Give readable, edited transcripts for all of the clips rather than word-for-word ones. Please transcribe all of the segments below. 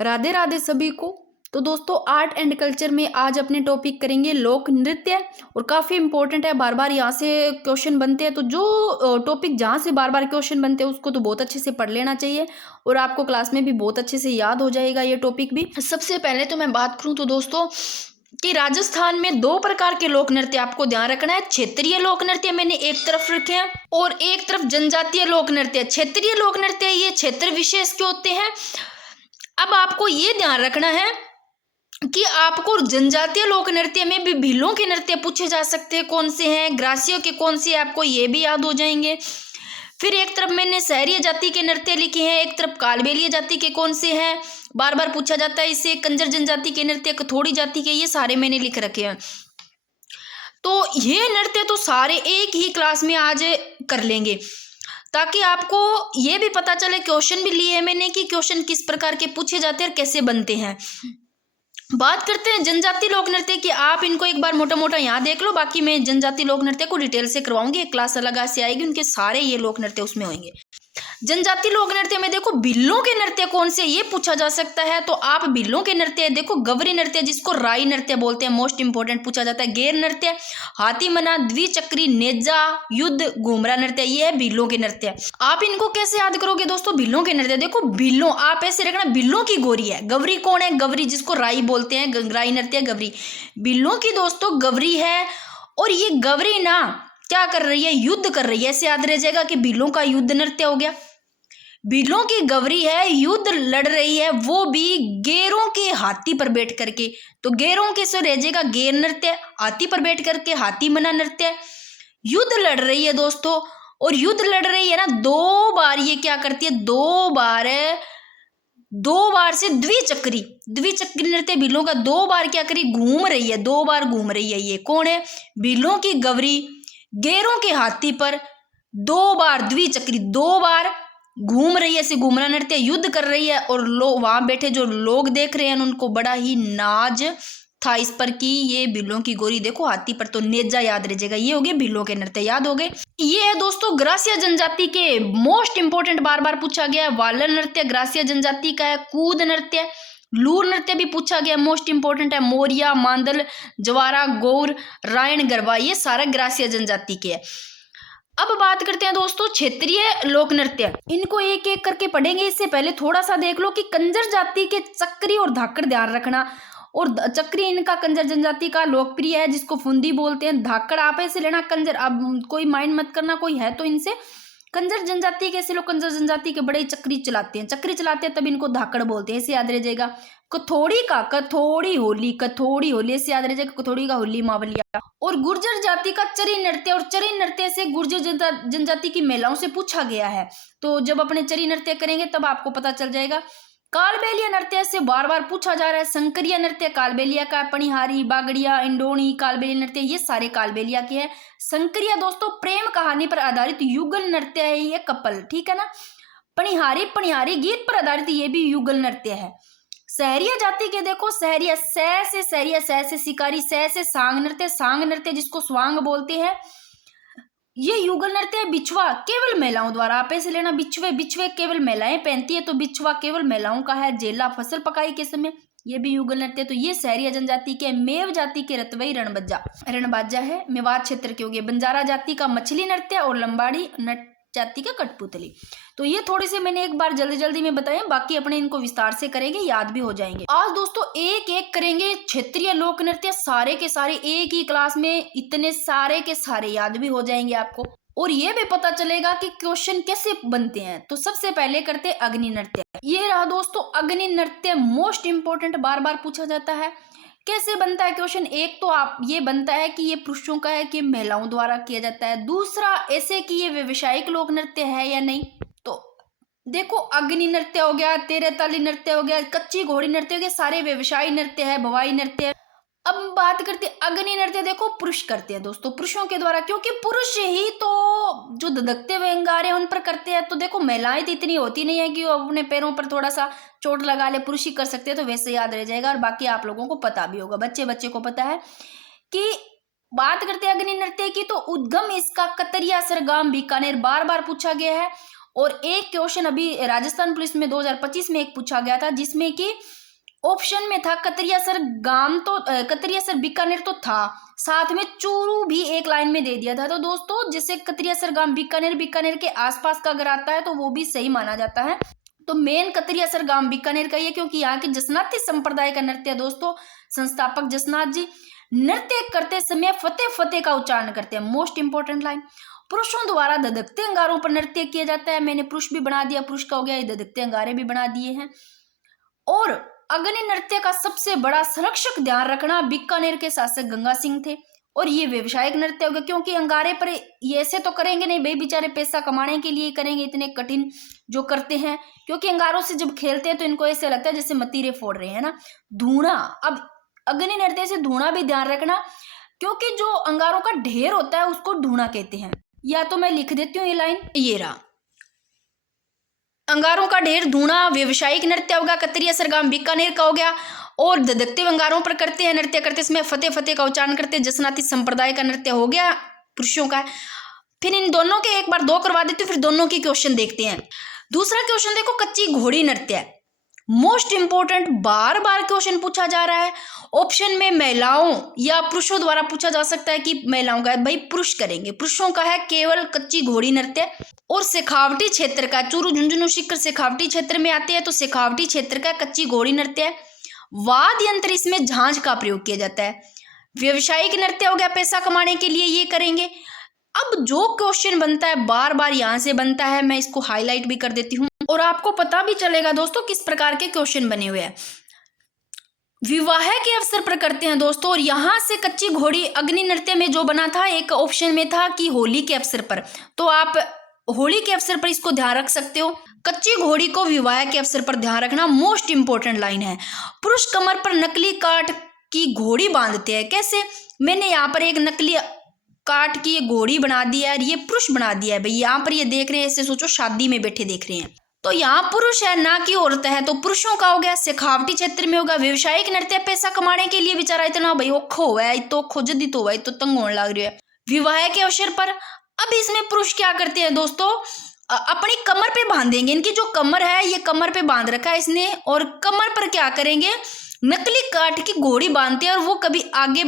राधे राधे सभी को। तो दोस्तों आर्ट एंड कल्चर में आज अपने टॉपिक करेंगे लोक नृत्य और काफ़ी इंपॉर्टेंट है। बार बार यहाँ से क्वेश्चन बनते हैं, तो जो टॉपिक जहाँ से बार बार क्वेश्चन बनते हैं उसको तो बहुत अच्छे से पढ़ लेना चाहिए और आपको क्लास में भी बहुत अच्छे से याद हो जाएगा ये टॉपिक भी। सबसे पहले तो मैं बात करूँ तो दोस्तों कि राजस्थान में दो प्रकार के लोक नृत्य आपको ध्यान रखना है। क्षेत्रीय लोक नृत्य मैंने एक तरफ रखे हैं और एक तरफ जनजातीय लोक नृत्य। क्षेत्रीय लोक नृत्य ये क्षेत्र विशेष के होते हैं। अब आपको ये ध्यान रखना है कि आपको जनजातीय लोक नृत्य में भी भीलों के नृत्य पूछे जा सकते हैं, कौन से हैं, ग्रासियों के कौन से, आपको ये भी याद हो जाएंगे। फिर एक तरफ मैंने सहरिया जाति के नृत्य लिखे हैं, एक तरफ कालबेलिया जाति के कौन से हैं, बार बार पूछा जाता है इससे। कंजर जनजाति के नृत्य, कथोड़ी जाति के, ये सारे मैंने लिख रखे हैं। तो ये नृत्य तो सारे एक ही क्लास में आज कर लेंगे ताकि आपको ये भी पता चले, क्वेश्चन भी लिए हैं मैंने कि क्वेश्चन किस प्रकार के पूछे जाते हैं और कैसे बनते हैं। बात करते हैं जनजाति लोक नृत्य की। आप इनको एक बार मोटा मोटा यहाँ देख लो, बाकी मैं जनजाति लोक नृत्य को डिटेल से करवाऊंगी, एक क्लास अलग से आएगी, उनके सारे ये लोक नृत्य उसमें होंगे। जनजाति लोक नृत्य में देखो भिल्लों के नृत्य कौन से, ये पूछा जा सकता है। तो आप भिल्लों के नृत्य देखो, गवरी नृत्य जिसको राई नृत्य बोलते हैं, मोस्ट इंपोर्टेंट पूछा जाता है। गेर नृत्य, हाथी मना, द्विचक्री, नेजा, युद्ध, घूमरा नृत्य, ये है भिल्लों के नृत्य। आप इनको कैसे याद करोगे दोस्तों? भिल्लों के नृत्य देखो, भिल्लों आप ऐसे रखना, भिल्लों की गोरी है। गवरी कौन है? गवरी जिसको राई बोलते हैं, राई नृत्य गवरी। भिल्लों की दोस्तों गवरी है। और ये गवरी ना क्या कर रही है? युद्ध कर रही है। ऐसे याद रह जाएगा कि भिल्लों का युद्ध नृत्य हो गया। भिल्लों की गवरी है, युद्ध लड़ रही है, वो भी गेरों के हाथी पर बैठ करके। तो गेरों के से रह जाएगा गेर नृत्य, हाथी पर बैठ करके हाथी मना नृत्य। युद्ध लड़ रही है दोस्तों, और युद्ध लड़ रही है ना, दो बार ये क्या करती है, दो बार से द्विचक्री नृत्य भिल्लों का दो बार क्या करी, घूम रही है, दो बार घूम रही है। ये कौन है? भिल्लों की गवरी गेरों के हाथी पर दो बार द्विचक्री, दो बार घूम रही है, ऐसे घूमना नृत्य, युद्ध कर रही है। और लोग वहां बैठे जो लोग देख रहे हैं उनको बड़ा ही नाज था इस पर कि ये भिल्लों की गोरी देखो हाथी पर। तो नेजा याद रह जाएगा, ये हो गए भिल्लों के नृत्य, याद हो गए। ये है दोस्तों ग्रासिया जनजाति के मोस्ट इंपोर्टेंट, बार बार पूछा गया है। वालर नृत्य ग्रासिया जनजाति का है। कूद नृत्य, लूर नृत्य भी पूछा गया, मोस्ट इंपोर्टेंट है। मोरिया, मांदल, जवारा, गौर, रायन, गरबा, ये सारा ग्रासिया जनजाति के है। अब बात करते हैं दोस्तों क्षेत्रीय लोक नृत्य। इनको एक एक करके पढ़ेंगे। इससे पहले थोड़ा सा देख लो कि कंजर जाति के चक्री और धाकड़ ध्यान रखना। और चक्री इनका कंजर जनजाति का लोकप्रिय है, जिसको फुंदी बोलते हैं। धाकड़ आप ऐसे लेना, कंजर अब कोई माइंड मत करना कोई है तो इनसे। कंजर जनजाति के ऐसे लोग कंजर जनजाति के बड़े चक्री चलाते हैं, तब इनको धाकड़ बोलते हैं, ऐसे याद रह जाएगा। कथोड़ी का कथोड़ी होली ऐसे याद रह जाएगा, कथोड़ी का होली मावलिया। और गुर्जर जाति का चरी नृत्य, और चरी नृत्य से गुर्जर जनजाति की महिलाओं से पूछा गया है। तो जब अपने चरी नृत्य करेंगे तब आपको पता चल जाएगा। कालबेलिया नृत्य से बार बार पूछा जा रहा है। संकरिया नृत्य कालबेलिया का, पणिहारी, बागड़िया, इंडोनी, कालबेलिया नृत्य, ये सारे कालबेलिया के हैं। संकरिया दोस्तों प्रेम कहानी पर आधारित युगल नृत्य है, ये कपल, ठीक है ना। पणिहारी गीत पर आधारित, ये भी युगल नृत्य है। सहरिया जाति के देखो, सहरिया सह से शिकारी, सह से सांग नृत्य जिसको स्वांग बोलते हैं, ये युगल नृत्य है। बिछवा केवल महिलाओं द्वारा, आप ऐसे लेना, बिछवे केवल महिलाएं पहनती है, तो बिछवा केवल महिलाओं का है। जेला फसल पकाई के समय, ये भी युगल नृत्य। तो ये सहरिया जनजाति के। मेव जाति के रतवई रणबाजा है, मेवात क्षेत्र के हो गए। बंजारा जाति का मछली नृत्य, और लंबाड़ी जाति का कठपुतली। तो ये थोड़ी से मैंने एक बार जल्दी में बताए, बाकी अपने इनको विस्तार से करेंगे, याद भी हो जाएंगे। आज दोस्तों एक एक करेंगे क्षेत्रीय लोक नृत्य, सारे के सारे एक ही क्लास में, इतने सारे के सारे याद भी हो जाएंगे आपको, और ये भी पता चलेगा कि क्वेश्चन कैसे बनते हैं। तो सबसे पहले करते हैं अग्नि नृत्य। ये रहा दोस्तों अग्नि नृत्य, मोस्ट इंपोर्टेंट, बार बार पूछा जाता है। कैसे बनता है क्वेश्चन? एक तो आप ये बनता है कि ये पुरुषों का है कि महिलाओं द्वारा किया जाता है। दूसरा ऐसे कि ये व्यवसायिक लोक नृत्य है या नहीं। तो देखो अग्नि नृत्य हो गया, तेरे ताली नृत्य हो गया, कच्ची घोड़ी नृत्य हो गया, सारे व्यवसायी नृत्य है, भवाई नृत्य है। अब बात करते हैं अग्नि नृत्य, देखो पुरुष करते हैं दोस्तों, पुरुषों के द्वारा, क्योंकि पुरुष ही तो जो धधकते हुए अंगार है उन पर करते हैं। तो देखो महिलाएं तो इतनी होती नहीं है कि वो अपने पैरों पर थोड़ा सा चोट लगा ले, पुरुष ही कर सकते हैं, तो वैसे याद रह जाएगा। और बाकी आप लोगों को पता भी होगा, बच्चे को पता है कि बात करते हैं अग्नि नृत्य की। तो उद्गम इसका कतरिया सरगाम बीकानेर, बार बार पूछा गया है। और एक क्वेश्चन अभी राजस्थान पुलिस में 2025 में एक पूछा गया था, जिसमें कि ऑप्शन में था कतरियासर गांव, तो कतरियासर बीकानेर तो था, साथ में चूरू भी एक लाइन में दे दिया था। तो दोस्तों जैसे कतरियासर गांव बीकानेर, बीकानेर के आसपास का अगर आता है तो वो भी सही माना जाता है। तो मेन कतरियासर गांव बीकानेर का ही है, क्योंकि यहाँ के जसनाती संप्रदाय का नृत्य है दोस्तों। संस्थापक जसनाथ जी नृत्य करते समय फतेह फतेह का उच्चारण करते हैं। मोस्ट इंपोर्टेंट लाइन, पुरुषों द्वारा धधकते अंगारों पर नृत्य किया जाता है। मैंने पुरुष भी बना दिया, पुरुष का हो गया, ये धधकते अंगारे भी बना दिए हैं। और अग्नि नृत्य का सबसे बड़ा संरक्षक ध्यान रखना बीकानेर के शासक गंगा सिंह थे। और ये व्यवसायिक नृत्य होगा, क्योंकि अंगारे पर ये ऐसे तो करेंगे नहीं भाई, बेचारे पैसा कमाने के लिए करेंगे, इतने कठिन जो करते हैं। क्योंकि अंगारों से जब खेलते हैं तो इनको ऐसे लगता है जैसे मतीरे फोड़ रहे हैं ना। धूणा, अब अग्नि नृत्य से धूणा भी ध्यान रखना, क्योंकि जो अंगारों का ढेर होता है उसको धूणा कहते हैं। या तो मैं लिख देती हूँ ये लाइन, ये रहा, अंगारों का ढेर धूणा व्यवसायिक नृत्य होगा, कतरियासर गांव बीकानेर का हो गया। और धधकते अंगारों पर करते हैं नृत्य, करते इसमें फतेह फतेह का उच्चारण करते हैं, जसनाती संप्रदाय का नृत्य हो गया, पुरुषों का। फिर इन दोनों के एक बार दो करवा देते, फिर दोनों की क्वेश्चन देखते हैं। दूसरा क्वेश्चन देखो, कच्ची घोड़ी नृत्य, मोस्ट इंपोर्टेंट, बार बार क्वेश्चन पूछा जा रहा है। ऑप्शन में महिलाओं या पुरुषों द्वारा पूछा जा सकता है कि महिलाओं का है, भाई पुरुष करेंगे, पुरुषों का है केवल कच्ची घोड़ी नृत्य। और शेखावटी क्षेत्र का, चूरू झुंझुनू सीकर शेखावटी क्षेत्र में आते हैं, तो शेखावटी क्षेत्र का कच्ची घोड़ी नृत्य है। वाद्य यंत्र, इसमें झांझ का प्रयोग किया जाता है। व्यवसायिक नृत्य हो गया, पैसा कमाने के लिए ये करेंगे। अब जो क्वेश्चन बनता है बार बार यहाँ से बनता है, मैं इसको हाईलाइट भी कर देती हूँ और आपको पता भी चलेगा दोस्तों किस प्रकार के क्वेश्चन बने हुए हैं। विवाह के अवसर पर करते हैं दोस्तों। और यहाँ से कच्ची घोड़ी अग्नि नृत्य में जो बना था, एक ऑप्शन में था कि होली के अवसर पर, तो आप होली के अवसर पर इसको ध्यान रख सकते हो। कच्ची घोड़ी को विवाह के अवसर पर ध्यान रखना, मोस्ट इंपोर्टेंट लाइन है। पुरुष कमर पर नकली काठ की घोड़ी बांधते हैं, कैसे? मैंने यहाँ पर एक नकली काठ की घोड़ी बना दिया है, ये पुरुष बना दिया है भाई। यहाँ पर ये देख रहे हैं, ऐसे सोचो शादी में बैठे देख रहे हैं, तो यहाँ पुरुष है ना कि औरत है, तो पुरुषों का हो गया। शेखावटी क्षेत्र में होगा व्यवसायिक नृत्य, पैसा कमाने के लिए बेचारा इतना भाई औखो हुआ है, तो खोजदी तो हुआ है, तो तंग होने लग रही है विवाह के अवसर पर। अब इसमें पुरुष क्या करते हैं दोस्तों, अपनी कमर पे बांधेंगे, इनकी जो कमर है ये कमर पे बांध रखा है इसने, और कमर पर क्या करेंगे, नकली काठ की घोड़ी बांधते हैं, और वो कभी आगे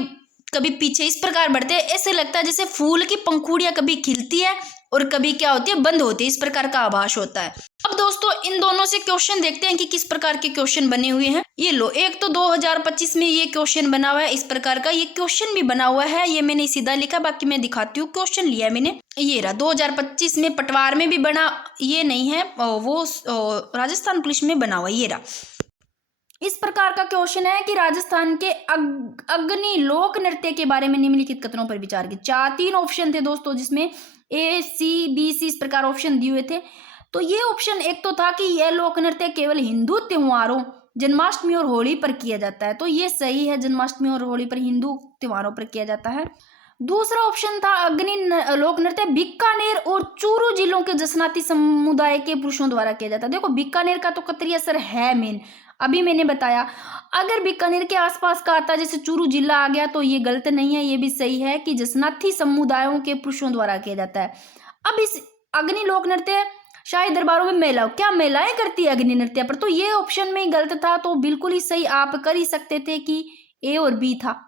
कभी पीछे इस प्रकार बढ़ते हैं, ऐसे लगता है जैसे फूल की पंखुड़ियां कभी खिलती है और कभी क्या होती है, बंद होती है, इस प्रकार का आभास होता है। अब दोस्तों इन दोनों से क्वेश्चन देखते हैं कि किस प्रकार के क्वेश्चन बने हुए हैं। ये लो, एक तो 2025 में ये क्वेश्चन बना हुआ है इस प्रकार का, ये क्वेश्चन भी बना हुआ है, ये मैंने सीधा लिखा, बाकी मैं दिखाती हूँ, क्वेश्चन लिया है मैंने। ये रहा 2025 में पटवार में भी बना, ये नहीं है वो राजस्थान पुलिस में बना हुआ, ये रहा। इस प्रकार का क्वेश्चन है कि राजस्थान के अग्नि लोक नृत्य के बारे में निम्नलिखित कथनों पर विचार कीजिए। 3 ऑप्शन थे दोस्तों, जिसमें ए सी बी सी इस प्रकार ऑप्शन दिए हुए थे। तो ये ऑप्शन एक तो था कि यह लोक नृत्य केवल हिंदू त्योहारों जन्माष्टमी और होली पर किया जाता है, तो ये सही है, जन्माष्टमी और होली पर हिंदू त्योहारों पर किया जाता है। दूसरा ऑप्शन था अग्नि लोक नृत्य बीकानेर और चूरू जिलों के जसनाती समुदाय के पुरुषों द्वारा किया जाता है। देखो बीकानेर का तो कतरियासर है मेन, अभी मैंने बताया। अगर बीकानेर के आसपास का आता जैसे चूरू जिला आ गया तो ये गलत नहीं है, ये भी सही है कि जसनाती समुदायों के पुरुषों द्वारा किया जाता है। अब इस अग्नि लोक नृत्य शाही दरबारों में महिलाओं, क्या महिलाएं करती है अग्नि नृत्य पर, तो ये ऑप्शन में ही गलत था, तो बिल्कुल ही सही आप कर ही सकते थे कि ए और बी था।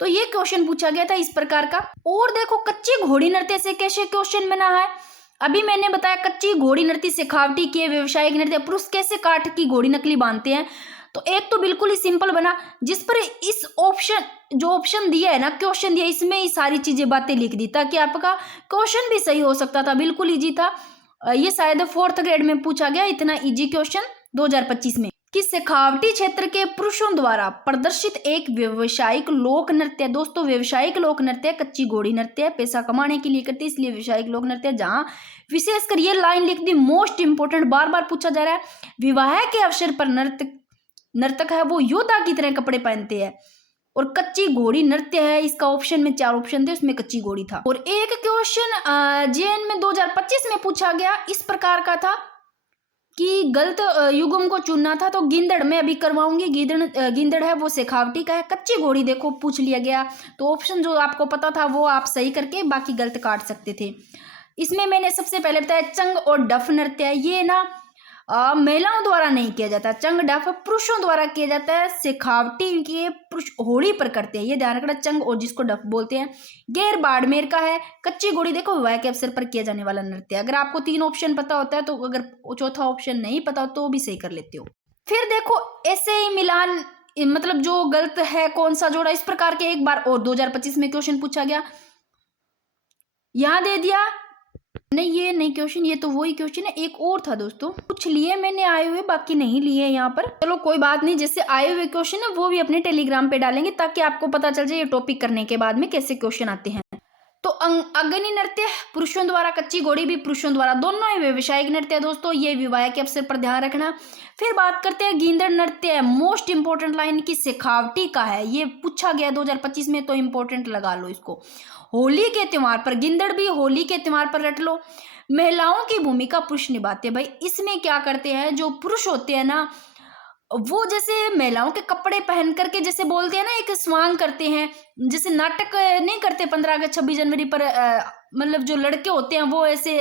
तो ये क्वेश्चन पूछा गया था इस प्रकार का। और देखो कच्ची घोड़ी नृत्य से कैसे क्वेश्चन बना है, अभी मैंने बताया कच्ची घोड़ी नृत्य शेखावटी के व्यवसायिक नृत्य, पुरुष कैसे काठ की घोड़ी नकली बांधते हैं। तो एक तो बिल्कुल ही सिंपल बना, जिस पर इस ऑप्शन जो ऑप्शन दिया है ना, क्वेश्चन दिया, इसमें ही सारी चीजें बातें लिख दी ताकि आपका क्वेश्चन भी सही हो सकता था, बिल्कुल इजी था। ये शायद 4th ग्रेड में पूछा गया इतना इजी क्वेश्चन 2025 में, कि शेखावटी क्षेत्र के पुरुषों द्वारा प्रदर्शित एक व्यवसायिक लोक नृत्य। दोस्तों व्यवसायिक लोक नृत्य कच्ची घोड़ी नृत्य, पैसा कमाने के लिए करते इसलिए व्यवसायिक लोक नृत्य। जहां विशेषकर ये लाइन लिख दी, मोस्ट इंपोर्टेंट, बार बार पूछा जा रहा है, विवाह के अवसर पर नर्तक है वो योद्धा की तरह कपड़े पहनते हैं, और कच्ची घोड़ी नृत्य है। इसका ऑप्शन में 4 ऑप्शन थे, उसमें कच्ची घोड़ी था। और एक क्वेश्चन जेएन में 2025 में पूछा गया इस प्रकार का था कि गलत युग्म को चुनना था, तो गिंदड़ में अभी करवाऊंगी, गिंदड़ है वो शेखावटी का है। कच्ची घोड़ी देखो पूछ लिया गया, तो ऑप्शन जो आपको पता था वो आप सही करके बाकी गलत काट सकते थे। इसमें मैंने सबसे पहले बताया चंग और डफ नृत्य है, ये ना महिलाओं द्वारा नहीं किया जाता। चंग डफ पुरुषों द्वारा किया जाता है, शेखावटी इनकी पुरुष होली पर करते हैं, ये ध्यान रखना। चंग और जिसको डफ बोलते हैं। गेर बाड़मेर का है। कच्ची घोड़ी देखो विवाह के अवसर पर किया जाने वाला नृत्य। अगर आपको 3 ऑप्शन पता होता है तो, अगर चौथा ऑप्शन नहीं पता हो तो भी सही कर लेते हो। फिर देखो ऐसे ही मिलान, मतलब जो गलत है कौन सा जोड़ा, इस प्रकार के एक बार और 2025 में क्वेश्चन पूछा गया। यहां दे दिया नहीं, ये नहीं क्वेश्चन, ये तो वही क्वेश्चन है। एक और था दोस्तों, कुछ लिए मैंने आए हुए, बाकी नहीं लिए यहाँ पर। चलो कोई बात नहीं, जैसे आए हुए क्वेश्चन है वो भी अपने टेलीग्राम पे डालेंगे ताकि आपको पता चल जाए ये टॉपिक करने के बाद में कैसे क्वेश्चन आते हैं। तो अग्नि नृत्य पुरुषों द्वारा, कच्ची घोड़ी भी पुरुषों द्वारा, दोनों ही व्यवसायिक नृत्य है दोस्तों, ये विवाह के अवसर पर ध्यान रखना। फिर बात करते हैं गींदड़ नृत्य, मोस्ट इंपोर्टेंट लाइन की शेखावटी का है, ये पूछा गया 2025 में, तो इंपोर्टेंट लगा लो इसको। होली के त्योहार पर, गिंदड़ भी होली के त्योहार पर रट लो। महिलाओं की भूमिका पुरुष निभाते हैं। भाई इसमें क्या करते हैं, जो पुरुष होते हैं ना वो जैसे महिलाओं के कपड़े पहन करके जैसे बोलते हैं ना, एक स्वांग करते हैं, जैसे नाटक नहीं करते 15 अगस्त 26 जनवरी पर, मतलब जो लड़के होते हैं वो ऐसे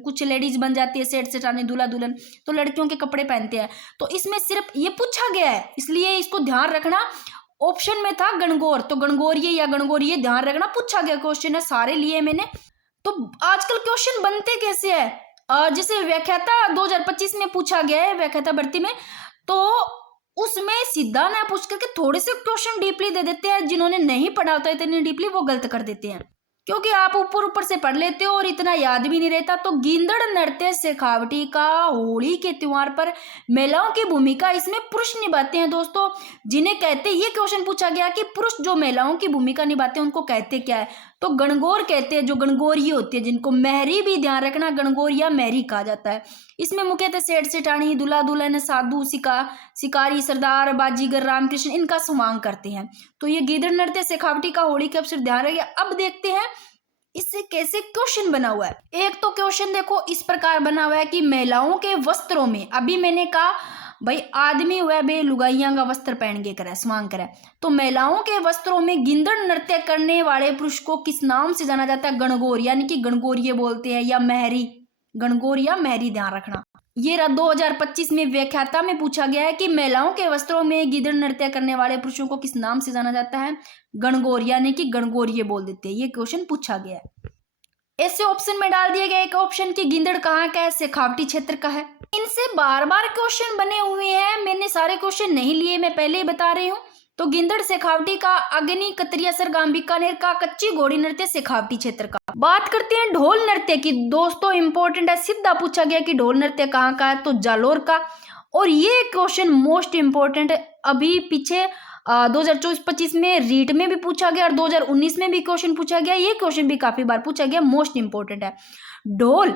कुछ लेडीज बन जाती है, सेठ सेठानी दूल्हा दुल्हन, तो लड़कियों के कपड़े पहनते हैं। तो इसमें सिर्फ ये पूछा गया है, इसलिए इसको ध्यान रखना। ऑप्शन में था गणगौर, तो गणगौरिये या गणगौरिये ध्यान रखना, पूछा गया क्वेश्चन है, सारे लिए मैंने। तो आजकल क्वेश्चन बनते कैसे है, जैसे व्याख्याता 2025 में पूछा गया है व्याख्याता भर्ती में, तो उसमें सीधा ना पूछ करके थोड़े से क्वेश्चन डीपली दे देते हैं, जिन्होंने नहीं पढ़ा होता इतनी डीपली वो गलत कर देते हैं, क्योंकि आप ऊपर ऊपर से पढ़ लेते हो और इतना याद भी नहीं रहता। तो गींदड़ नृत्य शेखावटी का होली के त्योहार पर महिलाओं की भूमिका इसमें पुरुष निभाते हैं दोस्तों, जिन्हें कहते, ये क्वेश्चन पूछा गया कि पुरुष जो महिलाओं की भूमिका निभाते हैं उनको कहते क्या है, तो गणगौर कहते हैं, जो गणगौरिये होती है जिनको। महरी भी ध्यान रखना, गणगौर या महरी कहा जाता है। इसमें मुख्यतः सेठ सेठानी, दूल्हा दुल्हन, साधु शिकारी, सरदार, बाजीगर, रामकृष्ण इनका समांग करते हैं। तो ये गीदड़ नृत्य शेखावटी का होली के अवसर ध्यान रखिए। अब देखते हैं इससे कैसे क्वेश्चन बना हुआ है। एक तो क्वेश्चन देखो इस प्रकार बना हुआ है कि महिलाओं के वस्त्रों में, अभी मैंने कहा भाई आदमी हुआ बे लुगाइयां का वस्त्र पहन के करे, स्वांग करे, तो महिलाओं के वस्त्रों में गिंदड़ नृत्य करने वाले पुरुष को किस नाम से जाना जाता है, गणगौर, यानी कि गणगौरिये बोलते हैं, या महरी, गणगौर या महरी ध्यान रखना। ये 2025 में व्याख्याता में पूछा गया है कि महिलाओं के वस्त्रों में गिदड़ नृत्य करने वाले पुरुषों को किस नाम से जाना जाता है, गणगौर, यानी कि गणगौरिये बोल देते हैं। ये क्वेश्चन पूछा गया है। ऐसे ऑप्शन में डाल दिया गया एक ऑप्शन की गिंदड़ कहाँ का है, शेखावटी क्षेत्र का है। इनसे बार बार क्वेश्चन बने हुए हैं, मैंने सारे क्वेश्चन नहीं लिए, मैं पहले ही बता रही हूँ। तो गिंदड़ शेखावटी का, अग्नि कतरियासर गांव बीकानेर का, कच्ची घोड़ी नृत्य शेखावटी क्षेत्र का। बात करते हैं ढोल नृत्य की दोस्तों, इंपॉर्टेंट है, सीधा पूछा गया कि ढोल नृत्य कहाँ का है, तो जालोर का। और ये क्वेश्चन मोस्ट इंपॉर्टेंट है, अभी पीछे 2024-25 में रीट में भी पूछा गया और 2019 में भी क्वेश्चन पूछा गया। ये क्वेश्चन भी काफी बार पूछा गया, मोस्ट इंपॉर्टेंट है। ढोल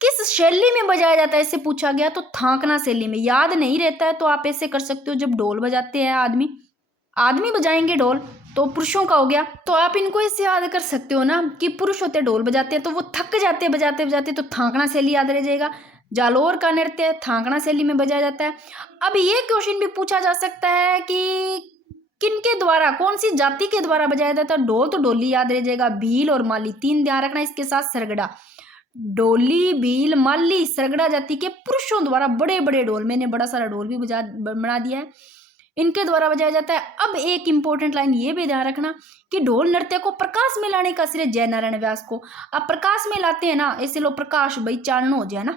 किस शैली में बजाया जाता है, इससे पूछा गया, तो थांकना शैली में। याद नहीं रहता है तो आप ऐसे कर सकते हो, जब ढोल बजाते हैं आदमी बजाएंगे ढोल, तो पुरुषों का हो गया, तो आप इनको ऐसे याद कर सकते हो ना कि पुरुष होते ढोल बजाते हैं तो वो थक जाते हैं बजाते बजाते, तो थांकना शैली याद रह जाएगा। जालोर का नृत्य थांकना शैली में बजाया जाता है। अब ये क्वेश्चन भी पूछा जा सकता है कि किनके द्वारा, कौन सी जाति के द्वारा बजाया जाता है, ढोल तो डोली याद रह जाएगा, भील और माली 3 ध्यान रखना, इसके साथ सरगड़ा। डोली, भील, माली, सरगड़ा जाति के पुरुषों द्वारा बड़े बड़े ढोल, मैंने बड़ा सारा ढोल भी बना दिया है, इनके द्वारा बजाया जाता है। अब एक इंपॉर्टेंट लाइन ये भी ध्यान रखना कि ढोल नृत्य को प्रकाश में लाने का श्रेय जय नारायण व्यास को। अब प्रकाश में लाते हैं ना, ऐसे लो प्रकाश भाई चानना हो जाए ना,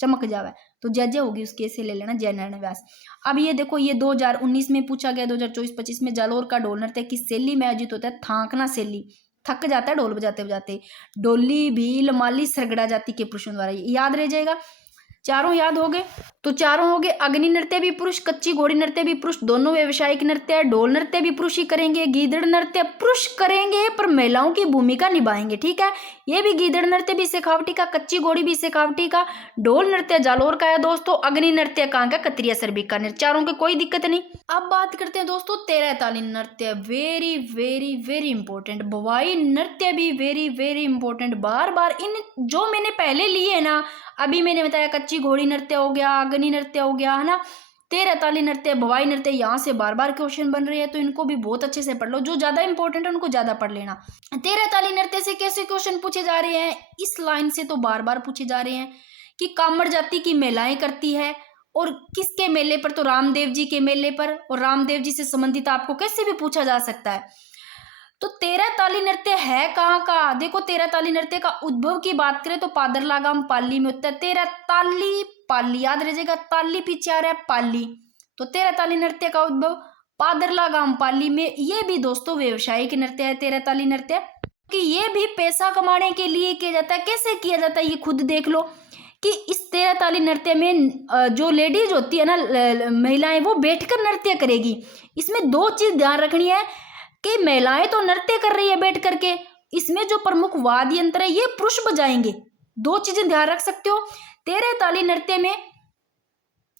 चमक जावे, तो जय जय होगी उसके, ऐसे ले लेना जय नारायण व्यास। अब ये देखो, ये 2019 में पूछा गया, 2024-25 में जालोर का ढोल नृत्य किस शैली में आयोजित होता है, थांकना शैली, थक जाता है ढोल बजाते बजाते। डोली, भील, माली, सरगड़ा जाति के पुरुषों द्वारा, याद रह जाएगा। चारों याद हो गए, तो चारों हो गए। अग्नि नृत्य भी पुरुष, कच्ची घोड़ी नृत्य भी पुरुष, दोनों व्यवसायिक नृत्य है। ढोल नृत्य भी पुरुष ही करेंगे, गीदड़ नृत्य पुरुष करेंगे पर महिलाओं की भूमिका निभाएंगे, ठीक है। ये भी गीदड़ नृत्य भी शेखावटी का, कच्ची घोड़ी भी शेखावटी का, ढोल नृत्य जालोर का है दोस्तों, अग्नि नृत्य कहाँ का, कतरियासर बीकानेर। चारों के कोई दिक्कत नहीं। अब बात करते हैं दोस्तों 13 ताली नृत्य, वेरी वेरी वेरी इंपॉर्टेंट। भवाई नृत्य भी वेरी वेरी इंपॉर्टेंट। बार बार इन जो मैंने पहले लिए है ना, अभी मैंने बताया कच्ची घोड़ी नृत्य हो गया, अग्नि नृत्य हो गया, है ना, तेरह ताली नृत्य, भवाई नृत्य, यहाँ से बार बार क्वेश्चन बन रहे हैं, तो इनको भी बहुत अच्छे से पढ़ लो। जो ज्यादा इंपॉर्टेंट है उनको ज्यादा पढ़ लेना। तेरह ताली नृत्य से कैसे क्वेश्चन पूछे जा रहे हैं, इस लाइन से तो बार बार पूछे जा रहे हैं कि कामड़ जाति की महिलाएं करती है, और किसके मेले पर, तो रामदेव जी के मेले पर, और रामदेव जी से संबंधित आपको कैसे भी पूछा जा सकता है। तो तेरह ताली नृत्य है कहाँ का, देखो तेरह ताली नृत्य का उद्भव की बात करें तो पादरलागाम पाली में होता है। तेरह ताली पाली, याद रहिएगा, ताली पीछे आ रहा है पाली, तो तेरह ताली नृत्य का उद्भव पादरलागाम पाली में। ये भी दोस्तों व्यवसायिक नृत्य है तेरह ताली नृत्य, कि ये भी पैसा कमाने के लिए किया जाता है। कैसे किया जाता है ये खुद देख लो, कि इस तेरह ताली नृत्य में जो लेडीज होती है ना, महिलाएं, वो बैठकर नृत्य करेगी। इसमें दो चीज ध्यान रखनी है कि महिलाएं तो नृत्य कर रही है बैठ करके, इसमें जो प्रमुख वाद्य यंत्र है ये पुरुष बजाएंगे। दो चीजें ध्यान रख सकते हो, तेरह ताली नृत्य में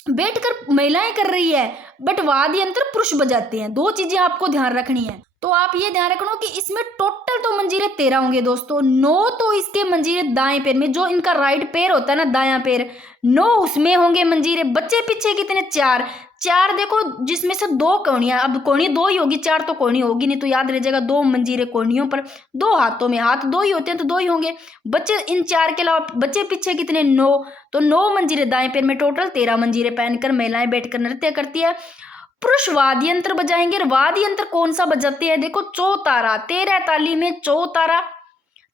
बैठकर महिलाएं कर रही है बट वाद्य यंत्र पुरुष बजाते हैं। दो चीजें आपको ध्यान रखनी है। तो आप ये ध्यान रखना कि इसमें टोटल तो मंजीरे 13 होंगे दोस्तों। 9 तो इसके मंजीरे दाएं पैर में, जो इनका राइट पैर होता है ना, दायां पैर, 9 उसमें होंगे मंजीरे। बच्चे पीछे कितने, 4 देखो, जिसमें से 2 कोहनियां, अब कोहनी 2 ही होगी, 4 तो कोहनी होगी नहीं, तो याद रह जाएगा 2 मंजीरे कोहनियों पर, 2 हाथों में, हाथ 2 ही होते हैं तो 2 ही होंगे। बच्चे इन 4 के अलावा बच्चे पीछे कितने, 9, तो 9 मंजीरे दाएं पैर में, टोटल 13 मंजीरे पहनकर महिलाएं बैठकर नृत्य करती है। पुरुष वाद्य यंत्र बजाएंगे। वाद्य यंत्र कौन सा बजाते हैं, देखो चौतारा, 13 ताली में चौतारा,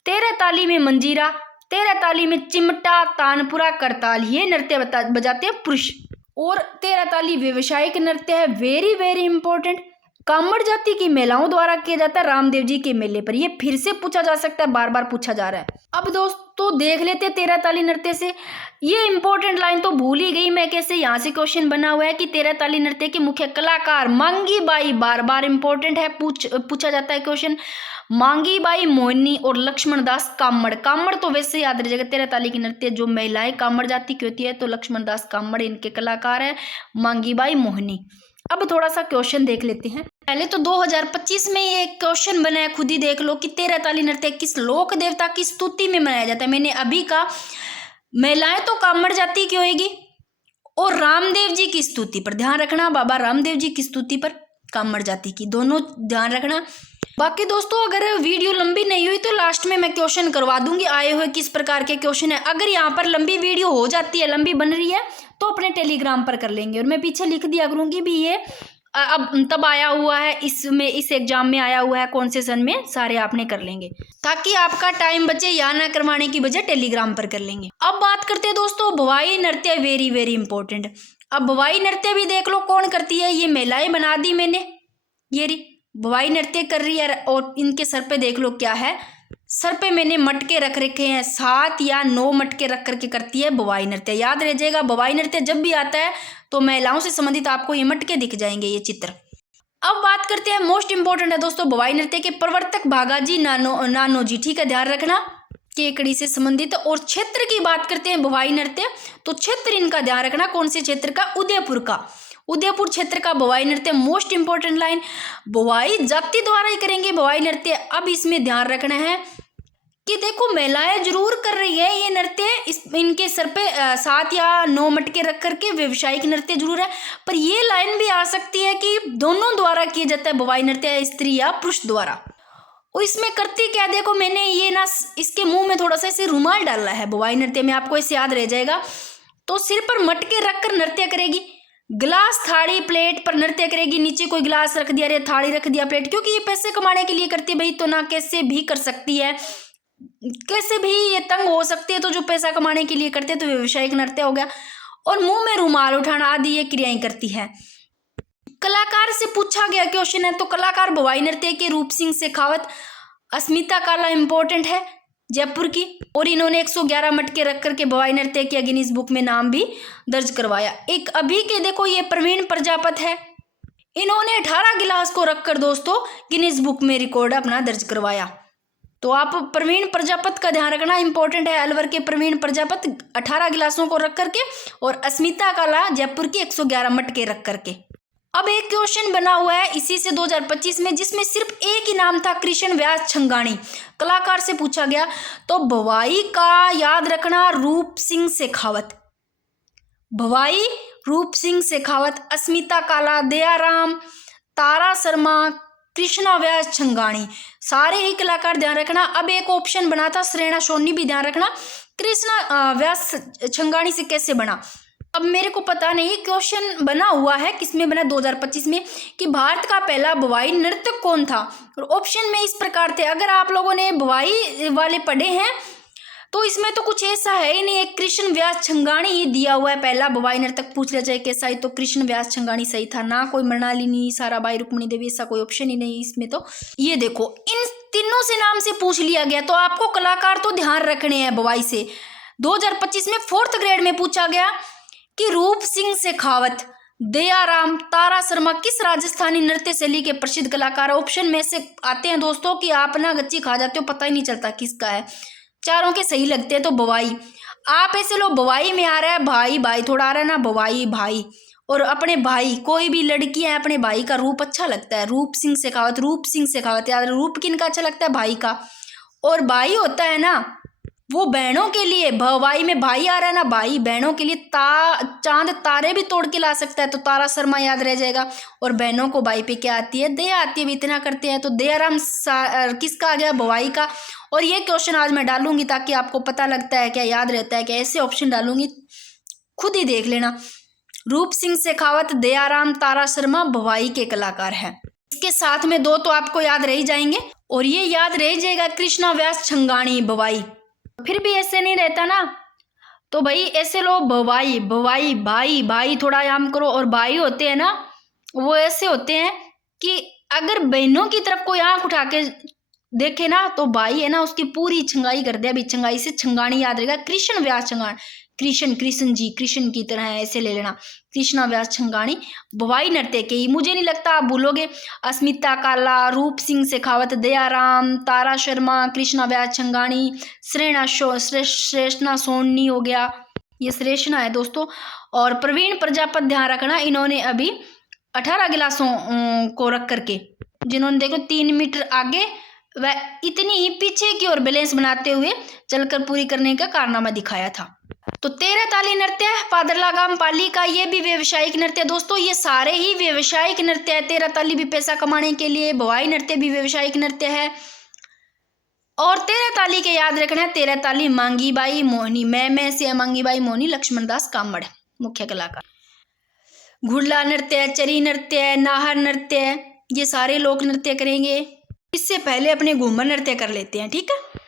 13 ताली में मंजीरा, 13 ताली में चिमटा, तानपुरा, करताल, ये नृत्य बजाते हैं पुरुष। और 13 ताली व्यवसायिक नृत्य है, वेरी वेरी इंपॉर्टेंट, कामड़ जाति की महिलाओं द्वारा किया जाता है रामदेव जी के मेले पर। ये फिर से पूछा जा सकता है, बार बार पूछा जा रहा है। अब दोस्तों देख लेते हैं 13 ताली नृत्य से, ये इंपॉर्टेंट लाइन तो भूल ही गई मैं कैसे, यहाँ से क्वेश्चन बना हुआ है कि 13 ताली नृत्य के मुख्य कलाकार मांगी बाई, बार बार इंपॉर्टेंट है, पूछा जाता है क्वेश्चन। मांगी बाई मोहिनी और लक्ष्मण दास कामड़, कामड़ तो वैसे याद रह जाएगा, 13 ताली की नृत्य जो महिलाएं कामड़ जाति की होती है, तो लक्ष्मण दास कामड़ इनके कलाकार है, मांगी बाई मोहिनी। अब थोड़ा सा क्वेश्चन देख लेते हैं। पहले तो 2025 में ये क्वेश्चन बना है, खुद ही देख लो कि 13 ताली नृत्य किस लोक देवता की स्तुति में मनाया जाता है। मैंने अभी कहा महिलाएं तो कामड़ जाति की होगी, और रामदेव जी की स्तुति पर ध्यान रखना, बाबा रामदेव जी की स्तुति पर कामड़ जाति की, दोनों ध्यान रखना। बाकी दोस्तों अगर वीडियो लंबी नहीं हुई तो लास्ट में मैं क्वेश्चन करवा दूंगी आए हुए किस प्रकार के क्वेश्चन है। अगर यहाँ पर लंबी वीडियो हो जाती है, लंबी बन रही है, तो अपने टेलीग्राम पर कर लेंगे, और मैं पीछे लिख दिया करूंगी भी ये अब तब आया हुआ है, इसमें इस एग्जाम में आया हुआ है, कौन से सन में, सारे आपने कर लेंगे, ताकि आपका टाइम बचे, या ना करवाने की बजाय टेलीग्राम पर कर लेंगे। अब बात करते हैं दोस्तों भवाई नृत्य, वेरी वेरी इंपॉर्टेंट। अब भवाई नृत्य भी देख लो कौन करती है, ये महिलाएं बना दी मैंने, ये रही भवाई नृत्य कर रही है, और इनके सर पे देख लो क्या है, सर पे मैंने मटके रख रखे हैं, 7 या 9 मटके रख करके करती है भवाई नृत्य। याद रह जाएगा, भवाई नृत्य जब भी आता है तो महिलाओं से संबंधित आपको ये मटके दिख जाएंगे, ये चित्र। अब बात करते हैं, मोस्ट इंपॉर्टेंट है दोस्तों, भवाई नृत्य के प्रवर्तक भागाजी नानोजी, ठीक है, ध्यान रखना, केकड़ी से संबंधित। और क्षेत्र की बात करते हैं भवाई नृत्य, तो क्षेत्र इनका ध्यान रखना, कौन से क्षेत्र का, उदयपुर का, उदयपुर क्षेत्र का भवाई नृत्य। मोस्ट इंपॉर्टेंट लाइन, भवाई जाति द्वारा ही करेंगे भवाई नृत्य। अब इसमें ध्यान रखना है कि देखो महिलाएं जरूर कर रही है ये नृत्य, इनके सर पे 7 या 9 मटके रख करके व्यवसायिक नृत्य जरूर है, पर ये लाइन भी आ सकती है कि दोनों द्वारा किया जाता है भवाई नृत्य, स्त्री या पुरुष द्वारा। और इसमें करती क्या, देखो मैंने ये ना इसके मुंह में थोड़ा सा ऐसे रुमाल डाला है भवाई नृत्य में, आपको ऐसे याद रह जाएगा। तो सिर पर मटके रखकर नृत्य करेगी, गिलास थाली प्लेट पर नृत्य करेगी, नीचे कोई गिलास रख दिया, रे थाली रख दिया, प्लेट, क्योंकि ये पैसे कमाने के लिए करती है भाई, तो ना कैसे भी कर सकती है, कैसे भी ये तंग हो सकती है, तो जो पैसा कमाने के लिए करते हैं तो व्यवसायिक नृत्य हो गया। और मुंह में रुमाल उठाना आदि ये क्रियाएं करती है। कलाकार से पूछा गया क्वेश्चन है, तो कलाकार भवाई नृत्य के रूप सिंह शेखावत, अस्मिता काला इंपॉर्टेंट है जयपुर की, और इन्होंने 111 मटके रख करके भवाई नृत्य के गिनीज बुक में नाम भी दर्ज करवाया। एक अभी के देखो ये प्रवीण प्रजापत है, इन्होंने 18 गिलास को रखकर दोस्तों गिनीज बुक में रिकॉर्ड अपना दर्ज करवाया। तो आप प्रवीण प्रजापत का ध्यान रखना, इंपॉर्टेंट है, अलवर के प्रवीण प्रजापत 18 गिलासों को रख करके, और अस्मिता काला जयपुर की 111 मटके रख करके। अब एक क्वेश्चन बना हुआ है इसी से 2025 में, जिसमें सिर्फ एक ही नाम था, कृष्ण व्यास छंगाणी, कलाकार से पूछा गया। तो भवाई का याद रखना रूप सिंह शेखावत, भवाई, रूप सिंह शेखावत, अस्मिता काला, दयाराम, तारा शर्मा, कृष्णा व्यास छंगाणी, सारे ही कलाकार ध्यान रखना। अब एक ऑप्शन बना था श्रेणा सोनी, भी ध्यान रखना कृष्णा व्यास छंगाणी से कैसे बना। अब मेरे को पता नहीं क्वेश्चन बना हुआ है किसमें बना 2025 में कि भारत का पहला भवाई नर्तक कौन था, और ऑप्शन में इस प्रकार थे। अगर आप लोगों ने भवाई वाले पढ़े हैं तो इसमें तो कुछ ऐसा है ही नहीं, एक कृष्ण व्यास छंगाणी ही दिया हुआ है पहला भवाई नर्तक। पूछ लिया जाए कैसा है तो कृष्ण व्यास छंगाणी सही था, ना कोई मृणालिनी, साराबाई, रुक्मिणी देवी, ऐसा कोई ऑप्शन ही नहीं इसमें। तो ये देखो इन तीनों से नाम से पूछ लिया गया, तो आपको कलाकार तो ध्यान रखने हैं भवाई से। 2025 में 4th ग्रेड में पूछा गया कि रूप सिंह शेखावत, दयाराम, तारा शर्मा किस राजस्थानी नृत्य शैली के प्रसिद्ध कलाकार। ऑप्शन में से आते हैं दोस्तों कि आप ना गच्ची खा जाते हो, पता ही नहीं चलता किसका है, चारों के सही लगते हैं। तो भवाई, आप ऐसे लो भवाई में आ रहा है भाई, भाई थोड़ा आ रहा है ना, भवाई भाई, और अपने भाई, कोई भी लड़की है अपने भाई का रूप अच्छा लगता है, रूप सिंह शेखावत, रूप सिंह शेखावत, याद रूप किनका अच्छा लगता है, भाई का। और भाई होता है ना वो बहनों के लिए, भवाई में भाई आ रहा है ना, भाई बहनों के लिए चांद तारे भी तोड़ के ला सकता है, तो तारा शर्मा याद रह जाएगा। और बहनों को भाई पे क्या आती है, दया आती है, भी इतना करते हैं। तो दयाराम किसका आ गया, भवाई का। और ये क्वेश्चन आज मैं डालूंगी ताकि आपको पता लगता है क्या, याद रहता है क्या, ऐसे ऑप्शन डालूंगी, खुद ही देख लेना। रूप सिंह शेखावत, दयाराम, तारा शर्मा भवाई के कलाकार हैं। इसके साथ में 2 तो आपको याद रह जाएंगे, और ये याद रह जाएगा कृष्णा व्यास छंगाणी भवाई। फिर भी ऐसे नहीं रहता ना, तो भाई ऐसे लो भवाई, भवाई भाई, भाई थोड़ा याम करो। और भाई होते हैं ना वो ऐसे होते हैं कि अगर बहनों की तरफ कोई आंख उठा के देखे ना तो भाई है ना उसकी पूरी छंगाई कर दे। अभी छंगाई से छंगाणी याद रहेगा, कृष्ण व्यास छंगाणी, कृष्ण जी कृष्ण की तरह है, ऐसे ले लेना, कृष्णा व्यास छंगाणी भवाई नृत्य के ही। मुझे नहीं लगता आप भूलोगे। अस्मिता काला, रूप सिंह शेखावत, दयाराम, तारा शर्मा, कृष्णा व्यास छंगाणी, श्रेष्णा सोनी हो गया, ये श्रेष्णा है दोस्तों। और प्रवीण प्रजापति ध्यान रखना, इन्होंने अभी 18 गिलासों को रख करके, जिन्होंने देखो 3 मीटर आगे वह इतनी ही पीछे की ओर बैलेंस बनाते हुए चलकर पूरी करने का कारनामा दिखाया था। तो 13 ताली नृत्य, पादरलागाम पाली का, ये भी व्यवसायिक नृत्य दोस्तों, ये सारे ही व्यवसायिक नृत्य है। 13 ताली भी पैसा कमाने के लिए, भवाई नृत्य भी व्यवसायिक नृत्य है। और 13 ताली के याद रखना है, 13 ताली मांगी बाई मोहनी, मैं से मांगी बाई मोहनी, लक्ष्मण दास कामड़ मुख्य कलाकार। घुड़ला नृत्य, चरी नृत्य, नाहर नृत्य, ये सारे लोक नृत्य करेंगे। इससे पहले अपने घूमर नृत्य कर लेते हैं, ठीक है।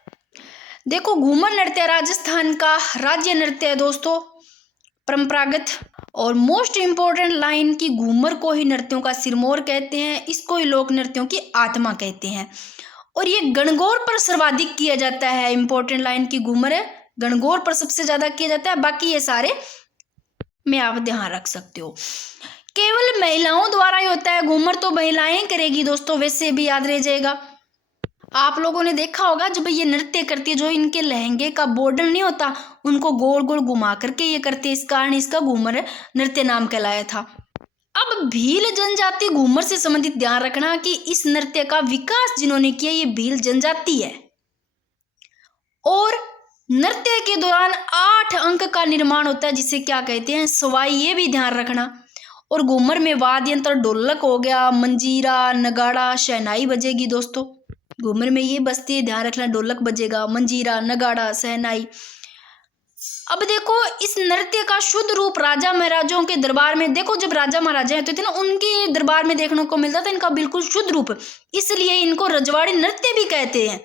देखो घूमर नृत्य राजस्थान का राज्य नृत्य है दोस्तों, परंपरागत और मोस्ट इम्पोर्टेंट लाइन की घूमर को ही नृत्यों का सिरमौर कहते हैं, इसको ही लोक नृत्यों की आत्मा कहते हैं। और ये गणगौर पर सर्वाधिक किया जाता है। इंपॉर्टेंट लाइन की घूमर है, गणगौर पर सबसे ज्यादा किया जाता है, बाकी ये सारे में आप ध्यान रख सकते हो। केवल महिलाओं द्वारा ही होता है घूमर, तो महिलाएं करेगी दोस्तों, वैसे भी याद रह जाएगा। आप लोगों ने देखा होगा जब ये नृत्य करती है, जो इनके लहंगे का बॉर्डर नहीं होता उनको गोल गोल घुमा करके ये करते हैं, इस कारण इसका घूमर नृत्य नाम कहलाया था। अब भील जनजाति घूमर से संबंधित ध्यान रखना कि इस नृत्य का विकास जिन्होंने किया ये भील जनजाति है। और नृत्य के दौरान 8 अंक का निर्माण होता है, जिसे क्या कहते हैं, सवाई, ये भी ध्यान रखना। और घूमर में वाद्य यंत्र ढोलक हो गया, मंजीरा, नगाड़ा, शहनाई बजेगी दोस्तों। घूमर में ये बजती है, ध्यान रखना, ढोलक बजेगा, मंजीरा, नगाड़ा, शहनाई। अब देखो इस नृत्य का शुद्ध रूप राजा महाराजाओं के दरबार में, देखो जब राजा महाराजा होते थे ना उनके दरबार में देखने को मिलता था इनका बिल्कुल शुद्ध रूप, इसलिए इनको रजवाड़ी नृत्य भी कहते हैं।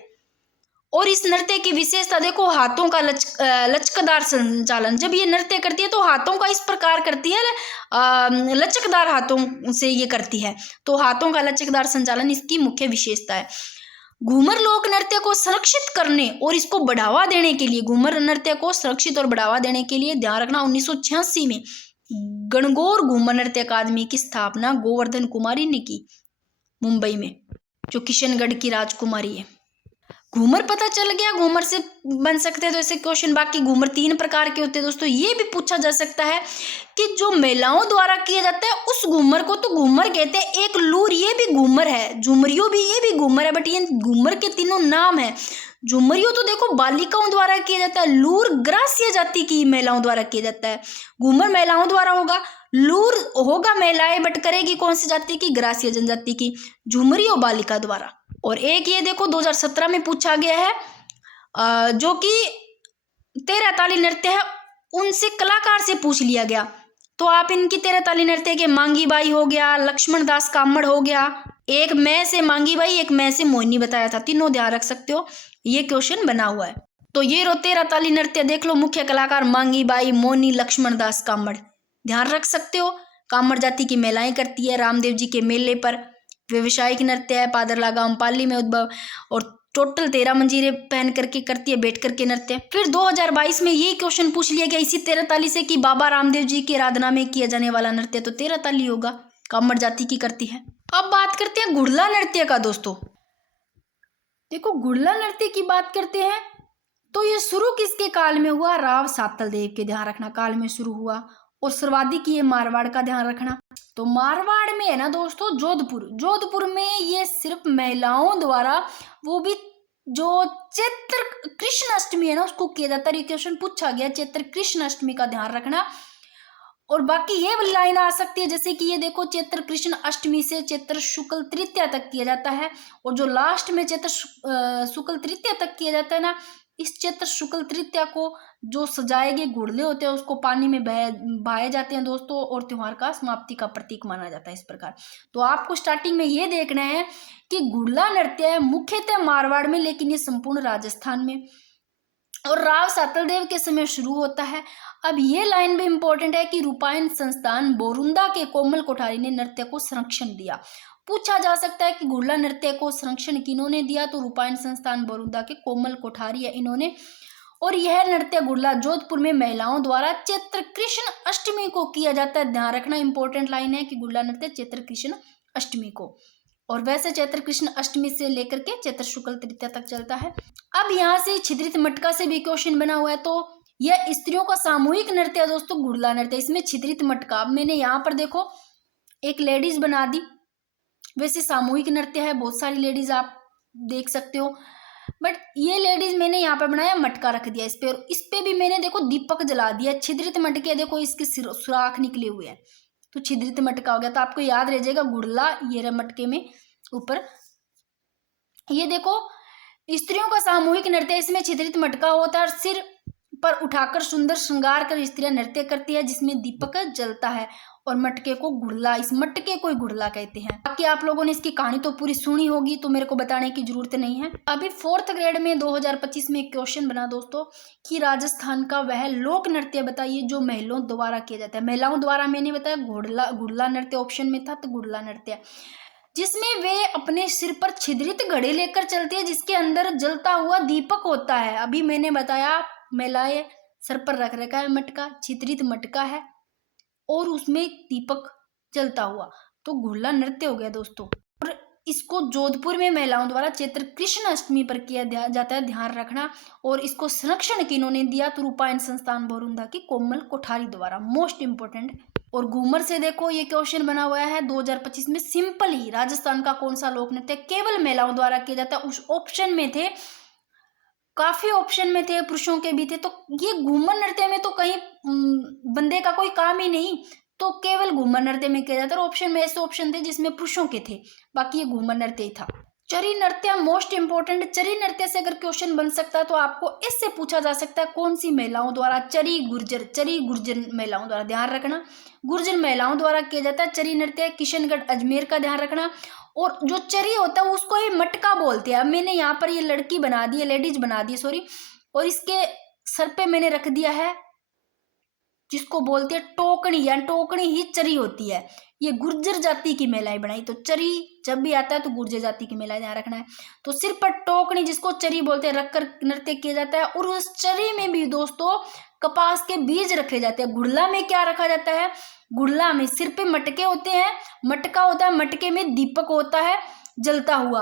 और इस नृत्य की विशेषता देखो, हाथों का लचकदार संचालन। जब ये नृत्य करती है तो हाथों का इस प्रकार करती है, लचकदार हाथों से ये करती है, तो हाथों का लचकदार संचालन इसकी मुख्य विशेषता है। घूमर लोक नृत्य को संरक्षित करने और इसको बढ़ावा देने के लिए, घूमर नृत्य को संरक्षित और बढ़ावा देने के लिए ध्यान रखना, 1986 में गणगौर घूमर नृत्य अकादमी की स्थापना गोवर्धन कुमारी ने की मुंबई में, जो किशनगढ़ की राजकुमारी है। घूमर पता चल गया, घूमर से बन सकते हैं तो ऐसे क्वेश्चन। बाकी घूमर 3 प्रकार के होते हैं दोस्तों। ये भी पूछा जा सकता है कि जो महिलाओं द्वारा किया जाता है उस घूमर को तो घूमर कहते हैं। एक लूर ये भी घूमर है, झुमरियो भी ये भी घूमर है, बट ये घूमर के तीनों नाम है। झुमरियो तो देखो बालिकाओं द्वारा किया जाता है, लूर ग्रास्य जाति की महिलाओं द्वारा किया जाता है। घूमर महिलाओं द्वारा होगा, लूर होगा महिलाएं बट करेगी कौन सी जाति की, ग्रास्य जनजाति की। झुमरियो बालिका द्वारा। और एक ये देखो 2017 में पूछा गया है जो कि 13 ताली नृत्य है, उनसे कलाकार से पूछ लिया गया। तो आप इनकी 13 ताली नृत्य के मांगी बाई हो गया, लक्ष्मण दास कामड़ हो गया, एक मैं से मांगी बाई, एक मैं से मोहिनी बताया था, तीनों ध्यान रख सकते हो, ये क्वेश्चन बना हुआ है। तो ये 13 ताली नृत्य देख लो, मुख्य कलाकार मांगी बाई, मोहिनी, लक्ष्मण दास कामड़, ध्यान रख सकते हो। कामड़ जाति की महिलाएं करती है, रामदेव जी के मेले पर। व्यवसायिक नृत्य है, पादरला गांव पाली में उद्भव, और टोटल 13 मंजीरे पहन करके करती है, बैठ करके नृत्य। फिर 2022 में ये क्वेश्चन पूछ लिया गया इसी 13 ताली से कि बाबा रामदेव जी की आराधना में किया जाने वाला नृत्य तो 13 ताली होगा, कामड़ जाति की करती है। अब बात करते हैं घुड़ला नृत्य का दोस्तों। देखो घुड़ला नृत्य की बात करते हैं तो ये शुरू किसके काल में हुआ, राव सातल देव के, ध्यान रखना, काल में शुरू हुआ। और सर्वाधिक ये मारवाड़ का, ध्यान रखना। तो मारवाड़ में है ना दोस्तों जोधपुर में ये सिर्फ महिलाओं द्वारा, वो भी जो चैत्र कृष्ण अष्टमी है ना उसको किया जाता है। ये क्वेश्चन पूछा गया चैत्र कृष्ण अष्टमी का, ध्यान रखना। और बाकी ये लाइन आ सकती है जैसे कि ये देखो चैत्र कृष्ण अष्टमी से चैत्र शुक्ल तृतीया तक किया जाता है, और जो लास्ट में चैत्र शुक्ल तृतीया तक किया जाता है ना, इस चैत्र शुक्ल तृतीया को जो सजाए गए घुड़ले होते हैं उसको पानी में बहाए जाते हैं दोस्तों, और त्योहार का समाप्ति का प्रतीक माना जाता है इस प्रकार। तो आपको स्टार्टिंग में ये देखना है कि घुड़ला नृत्य है मुख्यतः मारवाड़ में, लेकिन ये संपूर्ण राजस्थान में और राव सातलदेव के समय शुरू होता है। अब ये लाइन भी इंपॉर्टेंट है कि रूपायन संस्थान बोरुंदा के कोमल कोठारी ने नृत्य को संरक्षण दिया। पूछा जा सकता है कि घुड़ला नृत्य को संरक्षण किन्होंने दिया, तो रूपायन संस्थान बोरुंदा के कोमल कोठारी है इन्होंने। और यह नृत्य घुड़ला जोधपुर में महिलाओं द्वारा चैत्र कृष्ण अष्टमी को किया जाता है, ध्यान रखना, इंपॉर्टेंट लाइन है कि घुड़ला नृत्य चैत्र कृष्ण अष्टमी को, और वैसे चैत्र कृष्ण अष्टमी से लेकर के चैत्र शुक्ल तृतीया तक चलता है। अब यहाँ से छिद्रित मटका से भी क्वेश्चन बना हुआ है, तो यह स्त्रियों का सामूहिक नृत्य है दोस्तों घुड़ला नृत्य, इसमें छिद्रित मटका। अब मैंने यहाँ पर देखो एक लेडीज बना दी, वैसे सामूहिक नृत्य है, बहुत सारी लेडीज आप देख सकते हो, बट ये लेडीज मैंने यहाँ पर बनाया, मटका रख दिया इस पे, और इस पे भी मैंने देखो दीपक जला दिया। छिद्रित मटके देखो इसके सुराख निकले हुए हैं, तो छिद्रित मटका हो गया। तो आपको याद रह जाएगा घुड़ला, ये मटके में ऊपर ये देखो स्त्रियों का सामूहिक नृत्य, इसमें छिद्रित मटका होता है और सिर पर उठाकर सुंदर श्रृंगार कर स्त्रियां नृत्य करती है जिसमें दीपक जलता है, और मटके को घुड़ला, इस मटके को घुड़ला कहते हैं। बाकी आप लोगों ने इसकी कहानी तो पूरी सुनी होगी, तो मेरे को बताने की जरूरत नहीं है। अभी 4th ग्रेड में 2025 में एक क्वेश्चन बना दोस्तों कि राजस्थान का वह लोक नृत्य बताइए जो महिलाओं द्वारा किया जाता है। महिलाओं द्वारा मैंने बताया घुड़ला नृत्य ऑप्शन में था, तो घुड़ला नृत्य जिसमें वे अपने सिर पर छिद्रित घड़े लेकर चलती है जिसके अंदर जलता हुआ दीपक होता है। अभी मैंने बताया महिलाएं सर पर रख रखा है मटका, छिद्रित मटका है और उसमें दीपक जलता हुआ, तो घुड़ला नृत्य हो गया दोस्तों। और इसको जोधपुर में महिलाओं द्वारा चैत्र कृष्ण अष्टमी पर किया जाता है, ध्यान रखना। और इसको संरक्षण किन्होंने दिया, तो रूपायन संस्थान बोरुंदा की कोमल कोठारी द्वारा, मोस्ट इंपोर्टेंट। और घूमर से देखो ये क्वेश्चन बना हुआ है 2025 में, सिंपल ही राजस्थान का कौन सा लोक नृत्य केवल महिलाओं द्वारा किया जाता है। उस ऑप्शन में थे, काफी ऑप्शन में थे, पुरुषों के भी थे, तो ये घूमर नृत्य में तो कहीं बंदे का कोई काम ही नहीं, तो केवल घूमर नृत्य में किया जाता है। ऑप्शन में ऐसे ऑप्शन थे जिसमें पुरुषों के थे, बाकी ये घूमर नृत्य ही था। चरी नृत्य मोस्ट इंपोर्टेंट, चरी नृत्य से अगर क्वेश्चन बन सकता है तो आपको इससे पूछा जा सकता है कौन सी महिलाओं द्वारा, चरी गुर्जर महिलाओं द्वारा, ध्यान रखना, गुर्जर महिलाओं द्वारा किया जाता है चरी नृत्य, किशनगढ़ अजमेर का, ध्यान रखना। और जो चरी होता है उसको ही मटका बोलते हैं। अब मैंने यहाँ पर ये लड़की बना दी है, लेडीज बना दी सॉरी, और इसके सर पे मैंने रख दिया है जिसको बोलते हैं टोकनी, या टोकनी ही चरी होती है। ये गुर्जर जाति की महिलाएं बनाई, तो चरी जब भी आता है तो गुर्जर जाति की महिलाएं, ध्यान रखना है। तो सिर पर टोकनी जिसको चरी बोलते हैं रखकर नृत्य किया जाता है। और उस चरी में भी दोस्तों कपास के बीज रखे जाते हैं। घुड़ला में क्या रखा जाता है, घुड़ला में सिर पे मटके होते हैं, मटका होता है, मटके में दीपक होता है जलता हुआ,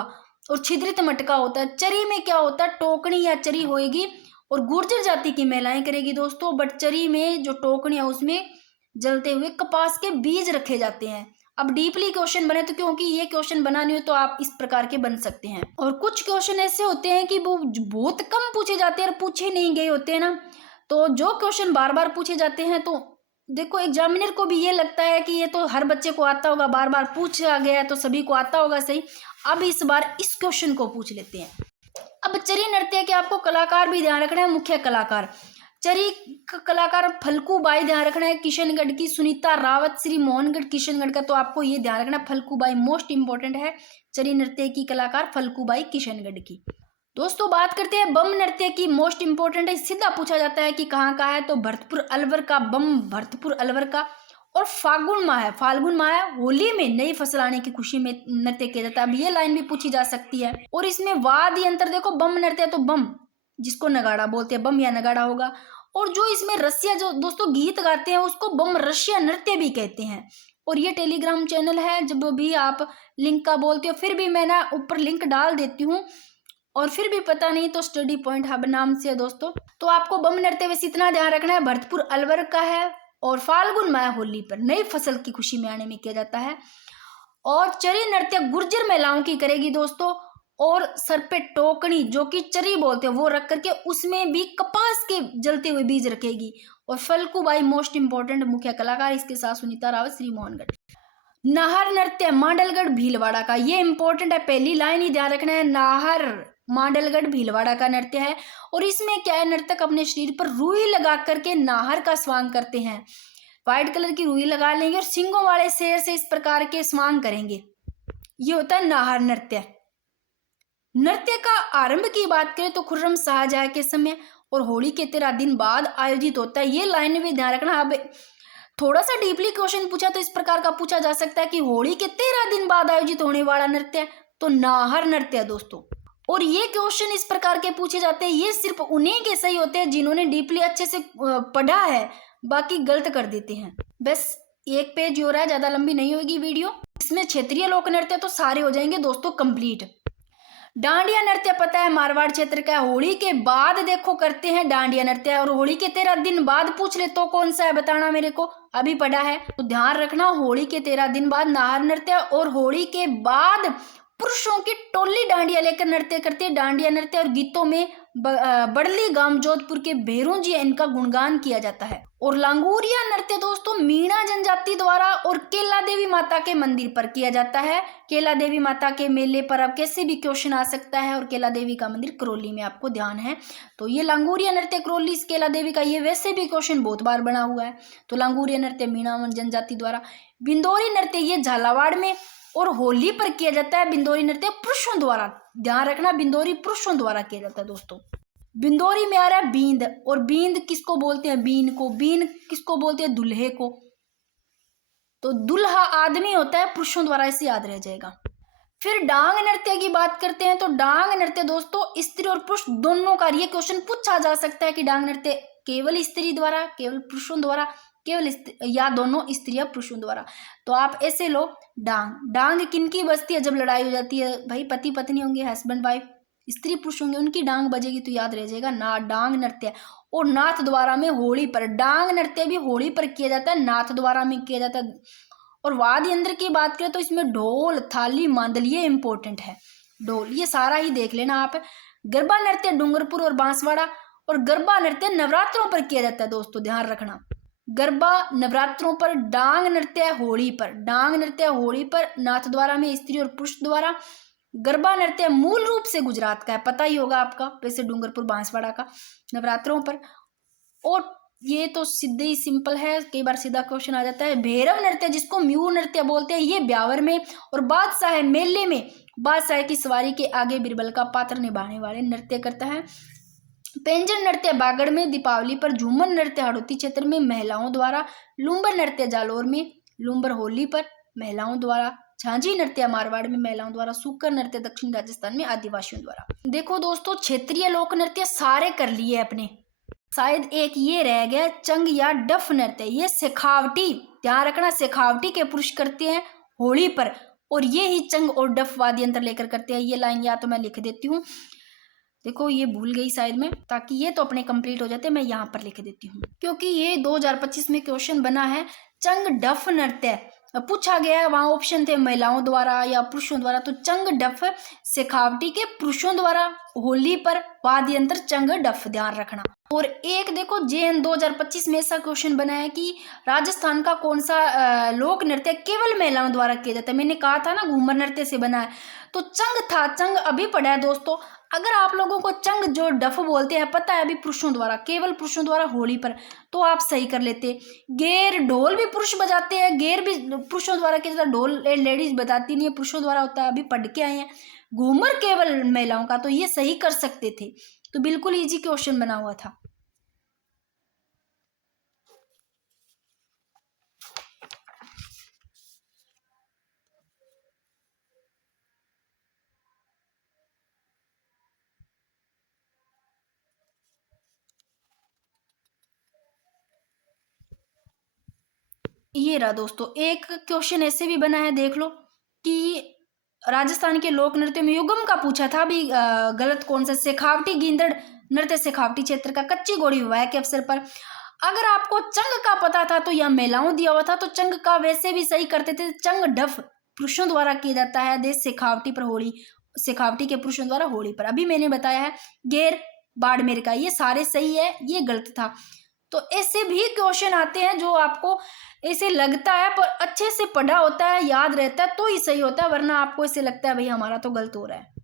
और छिद्रित मटका होता है। चरी में क्या होता है, टोकनी या चरी होएगी, और गुर्जर जाति की महिलाएं करेगी दोस्तों। बट चरी में जो टोकनी है उसमें जलते हुए कपास के बीज रखे जाते हैं, अब डीपली क्वेश्चन बने तो, क्योंकि ये क्वेश्चन बना नहीं हो तो आप इस प्रकार के बन सकते हैं। और कुछ क्वेश्चन ऐसे होते हैं कि वो बहुत कम पूछे जाते हैं और पूछे नहीं गए होते हैं ना, तो जो क्वेश्चन बार बार पूछे जाते हैं तो देखो एग्जामिनर को भी ये लगता है कि ये तो हर बच्चे को आता होगा, बार बार पूछा गया है तो सभी को आता होगा सही, अब इस बार इस क्वेश्चन को पूछ लेते हैं। अब चरी नृत्य के आपको कलाकार भी ध्यान रखना है, मुख्य कलाकार चरी कलाकार फल्गु बाई ध्यान रखना है, किशनगढ़ की सुनीता रावत, श्री मोहनगढ़ किशनगढ़ का, तो आपको ये ध्यान रखना फल्गु बाई मोस्ट इंपॉर्टेंट है, चरी नृत्य की कलाकार फल्गु बाई किशनगढ़ की। दोस्तों बात करते हैं बम नृत्य की, मोस्ट इंपॉर्टेंट है, सीधा पूछा जाता है कि कहाँ का है, तो भरतपुर अलवर का बम, भरतपुर अलवर का। और फाल्गुन माह है, होली में नई फसल आने की खुशी में नृत्य किया जाता है। अब ये लाइन भी पूछी जा सकती है। और इसमें वाद्य यंत्र देखो, बम नृत्य तो बम जिसको नगाड़ा बोलते हैं, बम या नगाड़ा होगा। और जो इसमें रसिया जो दोस्तों गीत गाते हैं उसको बम रसिया नृत्य भी कहते हैं। और ये टेलीग्राम चैनल है, जब भी आप लिंक का बोलते हो फिर भी मैं ना ऊपर लिंक डाल देती हूँ, और फिर भी पता नहीं तो स्टडी पॉइंट हब नाम से है दोस्तों। तो आपको बम नृत्य वैसे इतना ध्यान रखना है, भरतपुर अलवर का है और फाल्गुन माह होली पर नई फसल की खुशी में आने में किया जाता है। और चरी नृत्य गुर्जर महिलाओं की करेगी दोस्तों, और सर पे टोकनी जो कि चरी बोलते हैं वो रख करके उसमें भी कपास के जलते हुए बीज रखेगी। और फल्गु बाई मोस्ट इंपॉर्टेंट मुख्य कलाकार, इसके साथ सुनीता रावत, श्री मोहनगढ़। नाहर नृत्य मांडलगढ़ भीलवाड़ा का, ये इंपॉर्टेंट है, पहली लाइन ही ध्यान रखना है, नाहर मांडलगढ़ भीलवाड़ा का नृत्य है। और इसमें क्या है, नर्तक अपने शरीर पर रुई लगा करके नाहर का स्वांग करते हैं, व्हाइट कलर की रुई लगा लेंगे और सिंगों वाले शेर से इस प्रकार के स्वांग करेंगे, ये होता है नाहर नृत्य। नृत्य का आरंभ की बात करें तो खुर्रम शाहजहां के समय और होली के 13 दिन बाद आयोजित होता है, ये लाइन भी ध्यान रखना। अब थोड़ा सा डीपली क्वेश्चन पूछा तो इस प्रकार का पूछा जा सकता है कि होली के 13 दिन बाद आयोजित होने वाला नृत्य तो नाहर नृत्य है दोस्तों। और ये क्वेश्चन इस प्रकार के पूछे जाते हैं, ये सिर्फ उन्हीं के सही होते हैं जिन्होंने डीपली अच्छे से पढ़ा है, बाकी गलत कर देते हैं। बस एक पेज हो रहा है, ज्यादा लंबी नहीं होगी वीडियो। इसमें क्षेत्रीय लोक नृत्य तो सारे हो जाएंगे दोस्तों कंप्लीट। डांडिया नृत्य पता है मारवाड़ क्षेत्र का, होली के बाद देखो करते हैं डांडिया नृत्य, और होली के 13 दिन बाद पूछ ले तो कौन सा है बताना मेरे को, अभी पढ़ा है तो ध्यान रखना। होली के 13 दिन बाद नाहर नृत्य, और होली के बाद पुरुषों की टोली डांडिया लेकर नृत्य करते हैं, डांडिया नृत्य। और गीतों में बड़ली गांव जोधपुर के भेरू जी इनका गुणगान किया जाता है। और लांगूरिया नृत्य दोस्तों मीणा जनजाति द्वारा और केला देवी माता के मंदिर पर किया जाता है, केला देवी माता के मेले पर। अब कैसे भी क्वेश्चन आ सकता है, और केला देवी का मंदिर करौली में आपको ध्यान है, तो ये लांगूरिया नृत्य करौली केला देवी का, ये वैसे भी क्वेश्चन बहुत बार बना हुआ है। तो लांगूरिया नृत्य मीणा जनजाति द्वारा। बिंदोरी नृत्य ये झालावाड़ में और होली पर किया जाता है, बिंदोरी नृत्य पुरुषों द्वारा, ध्यान रखना बिंदोरी पुरुषों द्वारा किया जाता है दोस्तों। बिंदोरी में आ रहा है बींद, और बींद किसको बोलते हैं, बीन को, बीन किसको बोलते हैं, दुल्हे को। तो दुल्हा आदमी होता है, पुरुषों द्वारा, इसे याद रह जाएगा। फिर डांग नृत्य की बात करते हैं, तो डांग नृत्य दोस्तों स्त्री और पुरुष दोनों का, ये क्वेश्चन पूछा जा सकता है कि डांग नृत्य केवल स्त्री द्वारा, केवल पुरुषों द्वारा, केवल या दोनों स्त्री या पुरुषों द्वारा। तो आप ऐसे लो, डांग, डांग किनकी बजती है जब लड़ाई हो जाती है, भाई पति पत्नी होंगे, हस्बैंड वाइफ, स्त्री पुरुष होंगे, उनकी डांग बजेगी, तो याद रह जाएगा ना डांग नृत्य। और नाथ द्वारा में होली पर, डांग नृत्य भी होली पर किया जाता है, नाथ द्वारा में किया जाता है। और वाद्य यंत्र की बात करें तो इसमें ढोल, थाली, मांदल, ये इंपॉर्टेंट है, ढोल ये सारा ही देख लेना आप। गरबा नृत्य डूंगरपुर और बांसवाड़ा, और गरबा नृत्य नवरात्रों पर किया जाता है दोस्तों, ध्यान रखना, गरबा नवरात्रों पर। डांग नृत्य होली पर, डांग नृत्य होली पर, नाथ द्वारा में स्त्री और पुरुष द्वारा। गरबा नृत्य मूल रूप से गुजरात का है, पता ही होगा आपका, वैसे डूंगरपुर बांसवाड़ा का, नवरात्रों पर। और ये तो सीधे ही सिंपल है, कई बार सीधा क्वेश्चन आ जाता है। भैरव नृत्य जिसको म्यूर नृत्य बोलते हैं, ये ब्यावर में। और बादशाह है मेले में, बादशाह की सवारी के आगे बिरबल का पात्र निभाने वाले नृत्य करता है। पेंजर नृत्य बागड़ में, दीपावली पर। झूमर नृत्य हड़ौती क्षेत्र में महिलाओं द्वारा। लुम्बर नृत्य जालोर में, लुम्बर होली पर महिलाओं द्वारा। झांझी नृत्य मारवाड़ में महिलाओं द्वारा। सूकर नृत्य दक्षिण राजस्थान में आदिवासियों द्वारा। देखो दोस्तों क्षेत्रीय लोक नृत्य सारे कर लिए अपने, शायद एक ये रह गया चंग या डफ नृत्य, ये शेखावटी, ध्यान रखना, शेखावटी के पुरुष करते हैं होली पर, और ये ही चंग और डफ वाद्य यंत्र लेकर करते हैं। ये लाइन या तो मैं लिख देती हूँ, देखो ये भूल गई शायद में, ताकि ये तो अपने कंप्लीट हो जाते, मैं यहाँ पर लिख देती हूँ, क्योंकि ये 2025 में क्वेश्चन बना है। चंग डफ नृत्य पूछा गया है, वहाँ ऑप्शन थे महिलाओं द्वारा या पुरुषों द्वारा। तो चंग डफ शेखावटी के पुरुषों द्वारा होली पर वाद्य यंत्र चंग डफ, ध्यान रखना। और एक देखो जेएन 2025 में ऐसा क्वेश्चन बना है कि राजस्थान का कौन सा लोक नृत्य केवल महिलाओं द्वारा किया जाता है। मैंने कहा था ना घूमर नृत्य से बना है, तो चंग था, चंग अभी पढ़ा है दोस्तों। अगर आप लोगों को चंग जो डफ बोलते हैं पता है अभी पुरुषों द्वारा, केवल पुरुषों द्वारा होली पर, तो आप सही कर लेते। गेर ढोल भी पुरुष बजाते हैं, गेर भी पुरुषों द्वारा किया जाता है, ढोल लेडीज बजाती नहीं है, पुरुषों द्वारा होता है, अभी पढ़ के आए हैं। घूमर केवल महिलाओं का, तो ये सही कर सकते थे। तो बिल्कुल इजी क्वेश्चन बना हुआ था। ये रहा दोस्तों, एक क्वेश्चन ऐसे भी बना है, देख लो कि राजस्थान के लोक नृत्य में युगम का पूछा था भी, गलत कौन सा, शेखावटी गींदड़ नृत्य शेखावटी क्षेत्र का, कच्ची घोड़ी विवाह के अवसर पर। अगर आपको चंग का पता था तो यह महिलाओं दिया हुआ था, तो चंग का वैसे भी सही करते थे। चंग डफ पुरुषों द्वारा किया जाता है, देश शेखावटी पर होली, शेखावटी के पुरुषों द्वारा होली पर। अभी मैंने बताया है गेर बाड़मेर का, ये सारे सही है, ये गलत था। तो ऐसे भी क्वेश्चन आते हैं जो आपको ऐसे लगता है पर अच्छे से पढ़ा होता है, याद रहता है तो ही सही होता है, वरना आपको ऐसे लगता है भाई हमारा तो गलत हो रहा है।